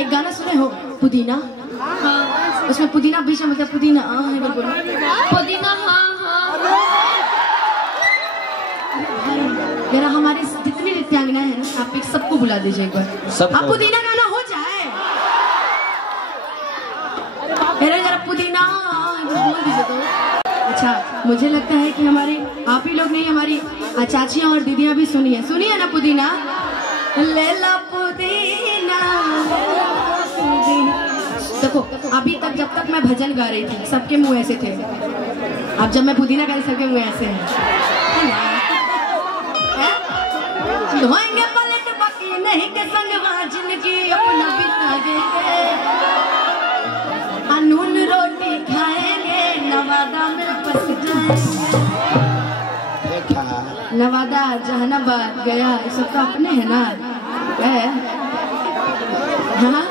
एक गाना सुने हो पुदीना? उसमें पुदीना बीच में मतलब पुदीना पुदीना मेरा हमारे जितनी नृत्यांगना है ना आप एक सबको बुला दीजिए एक बार। आप पुदीना गाना हो जाए मेरा जरा पुदीना बोल दीजिए तो। अच्छा मुझे लगता है कि हमारे आप ही लोग नहीं हमारी चाचियाँ और दीदियाँ भी सुनिए ना पुदीना। लेला पुदीना देखो अभी तक जब तक मैं भजन गा रही थी सबके मुंह ऐसे थे। अब जब मैं पुदीना गा रही सबके मुंह ऐसे हैं। धोएंगे पलट बाकी नहीं के संग जिंदगी अपना बिताएंगे। अनून रोटी खाएंगे नवादा में बस जाएंगे। नवादा जहानाबाद गया ये सब तो अपने है ना हाँ?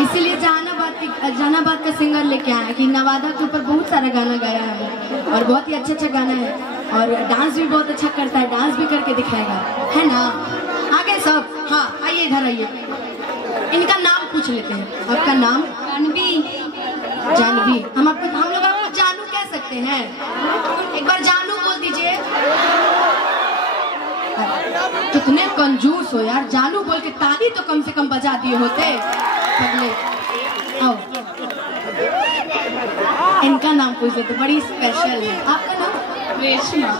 इसीलिए जहानाबाद का सिंगर लेके आया कि नवादा के ऊपर बहुत सारा गाना गाया है और बहुत ही अच्छा गाना है और डांस भी बहुत अच्छा करता है। डांस भी करके दिखाएगा है ना आगे सब। हाँ आइए इधर आइए इनका नाम पूछ लेते हैं। आपका नाम? जानवी। हम लोग आपको जानू कह सकते हैं? एक बार जानू बोल दीजिए। कितने कंजूस हो यार। जानू बोल के ताली तो कम से कम बजा दिए होते। आओ इनका नाम पूछ लेते बड़ी स्पेशल है। आपका नाम? रेशमा।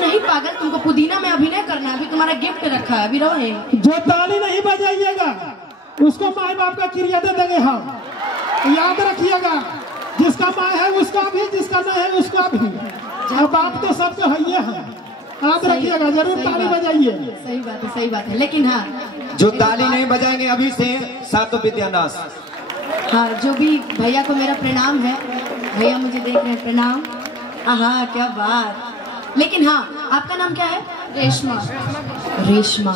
नहीं पागल तुमको पुदीना में अभिनय करना है। अभी तुम्हारा गिफ्ट रखा है अभी रहो। जो ताली नहीं बजाइएगा उसको माए बाप का क्रिया दे देंगे हम। याद रखिएगा जिसका माँ है उसका भी जिसका नहीं है उसका भी। बाप तो सबको है याद रखिएगा जरूर ताली बजाइए। सही बात है लेकिन हाँ जो ताली नहीं बजाएंगे अभी से सातों विद्यानाश। हाँ जो भी भैया को मेरा प्रणाम है। भैया मुझे देख रहे हैं प्रणाम। हाँ क्या बात। लेकिन हाँ आपका नाम क्या है? रेशमा। रेशमा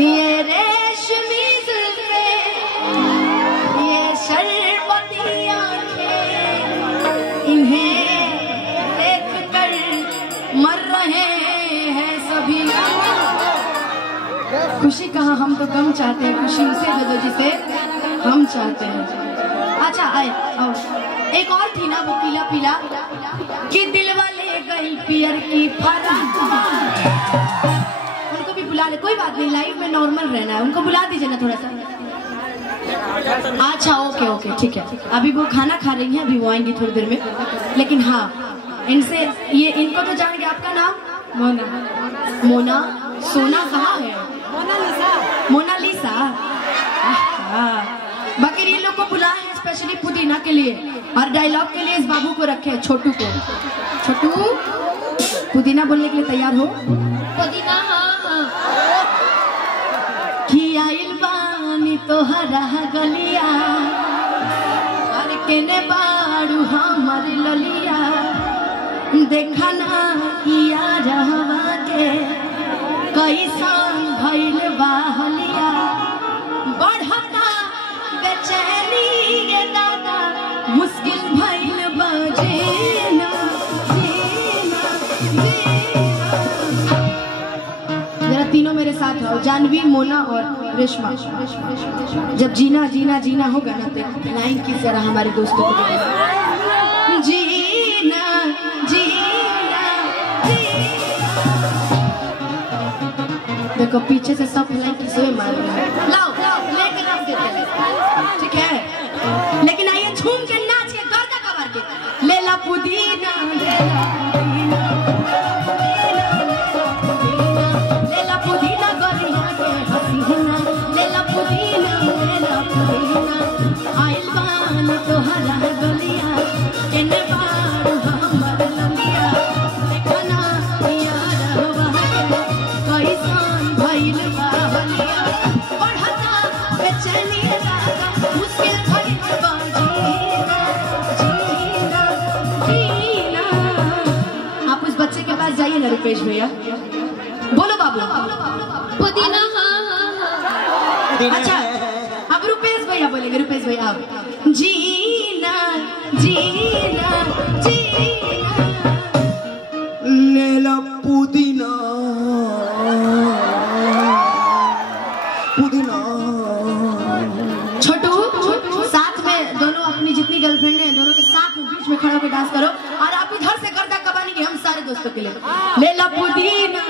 ये रेशमी जुल्फे ये शरबती आंखें इन्हें देख कर मर रहे हैं सभी। खुशी कहाँ हम तो गम चाहते हैं। खुशी उसे दे दो जिसे हम चाहते हैं। अच्छा आए आओ एक और थी ना वो पीला पीला कि दिल वाले गई पियर की फरा। उनको भी बुला ले कोई बात नहीं लाइव में नॉर्मल रहना है। उनको बुला दीजिए ना थोड़ा सा। अच्छा ओके ठीक है। अभी वो खाना खा रही हैं अभी वो आएंगी थोड़ी देर में। लेकिन हाँ इनसे ये इनको तो जान गए। आपका नाम? मोना। मोना सोना कहाँ है? मोनालिसा। बाकी ये लोग को बुलाए हैं स्पेशली पुदीना के लिए और डायलॉग के लिए इस बाबू को रखे हैं छोटू को। छोटू पुदीना बोलने के लिए तैयार हो? पुदीना हाँ कि आइल बानी तो हरा गलिया और केने बाड़ू हमारे ललिया देखा ना किया रहवा के कैसन भइल बाहलिया बढ़ता बेचैनी ये दादा मुश्किल भइल बजेना जीना जरा तीनों मेरे साथ आओ। जानवी मोना और रेशमा। जब जीना जीना जीना होगा ना तो लाइन की जरा हमारे दोस्तों को जीना जीना देखो पीछे से सब लाइन की सोए मार रहे हैं। लाओ लेकर रख देते हैं ठीक है। लेकिन आइए झूम के नाच के गर्दा कवर के लेला पुदीना लेला पुदीना गरिया के हसीना लेला पुदीना आइल बान तोहरा गलिया केने बारू हमर ललिया देखना यार हवा के कैसन भइल बाहलिया बढ़ता बेचैनी दादा मुश्किल भइल जीना जीना जीना। आप उस बच्चे के पास जाइए ना रुपेश भैया। बोलो बाबू पुदीना हाँ। अच्छा अब रुपेश भैया बोलेंगे। रुपेश भैया आप जीना जीना जीना लेला पुदीना पुदीना। छोटू साथ में दोनों अपनी जितनी गर्लफ्रेंड है दोनों के साथ में बीच में खड़ा होकर डांस करो और आप इधर से करता कबानी की हम सारे दोस्तों के लिए ले ला पुदीना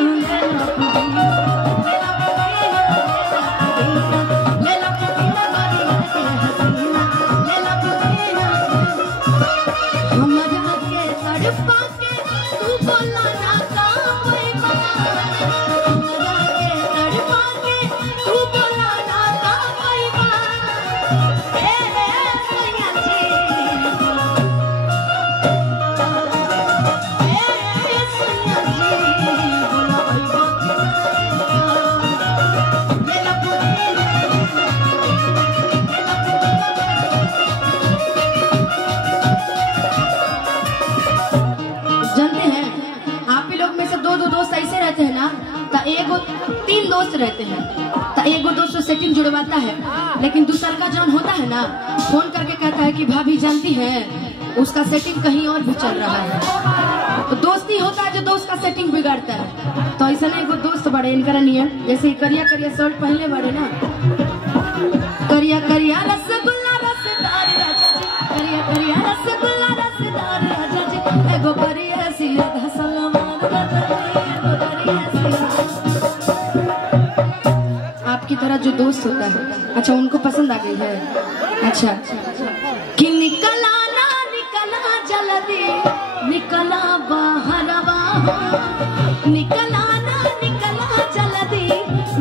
है ना तो एगो 3 दोस्त रहते हैं तो एगो दोस्त तो सेटिंग जुड़वाता है लेकिन दूसरा का जौन होता है ना फोन करके कहता है कि भाभी जानती है उसका सेटिंग कहीं और भी चल रहा है। तो दोस्ती होता है जो दोस्त का सेटिंग बिगाड़ता है। तो ऐसा नहीं एगो दोस्त बड़े इनका नियम जैसे करिया करिया शर्ट पहले बड़े ना करिया करिया रसगुल्ला रसदार राजा जी करिया करिया रसगुल्ला रसदार राजा जी एगो करिया सीधा सलमान राजा जी एगो करिया आपकी तरह जो दोस्त होता है अच्छा उनको पसंद आ गई है अच्छा कि निकला ना निकला जल्दी निकला बाहर निकला ना निकला जल्दी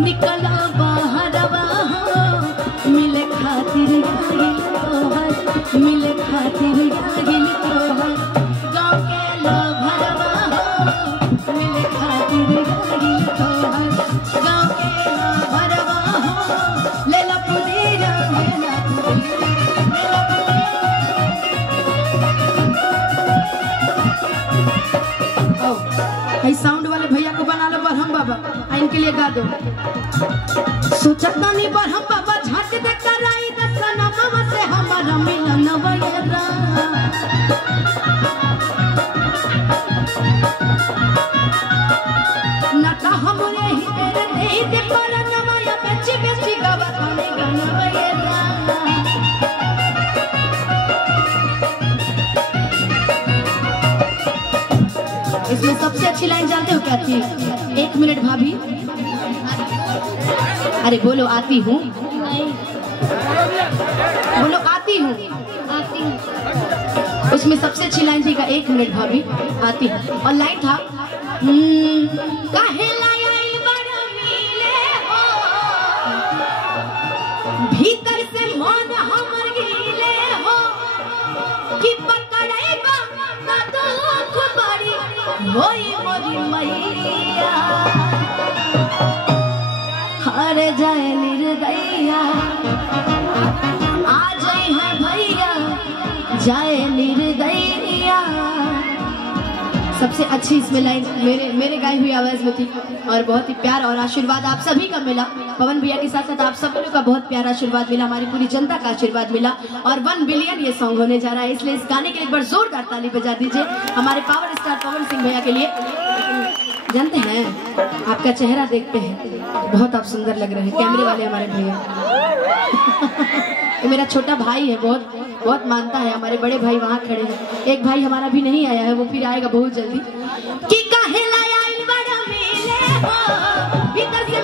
निकला बाहर मिले खातिर मिले खातिर गाँव के लोभरवा मिले खातिर गाँव के लोभरवा ले ला पुदीना साउंड वाले भैया को बना लो बरहम बाबा इनके लिए गा दो सोचत नहीं बरहम बाबा झट दे कराई दसनवा से हमारा मिलन वैरा नटा हमरे ही तेरे नहीं दे परनवा या बेची बेची गावा गाने गाना वैरा इसमें सबसे अच्छी लाइन जानते हो क्या थी 1 मिनट भाभी अरे बोलो आती हूँ बोलो आती हूँ उसमें सबसे अच्छी लाइन थी 1 मिनट भाभी आती हूँ और लाइन था भीतर से मन हमर गिले हो कि पकड़ेगा ना दुख बड़ी होई मोरी मैया हर जाए निर्दया आ जाए है भैया जाए निर्दया सबसे अच्छी इसमें लाइन मेरे गाई हुई आवाज में थी और बहुत ही प्यार और आशीर्वाद आप सभी का मिला पवन भैया के साथ साथ आप सब लोगों का बहुत प्यारा आशीर्वाद मिला हमारी पूरी जनता का आशीर्वाद मिला और 1 बिलियन ये सॉन्ग होने जा रहा है इसलिए इस गाने के लिए एक बार जोरदार ताली बजा दीजिए हमारे पावर स्टार पवन सिंह भैया के लिए। जानते हैं आपका चेहरा देखते हैं बहुत आप सुंदर लग रहे हैं कैमरे वाले हमारे भैया ये मेरा छोटा भाई है बहुत मानता है हमारे बड़े भाई वहाँ खड़े हैं एक भाई हमारा भी नहीं आया है वो फिर आएगा बहुत जल्दी कि काहे लाया इन बड़ा मेले हो भीतर से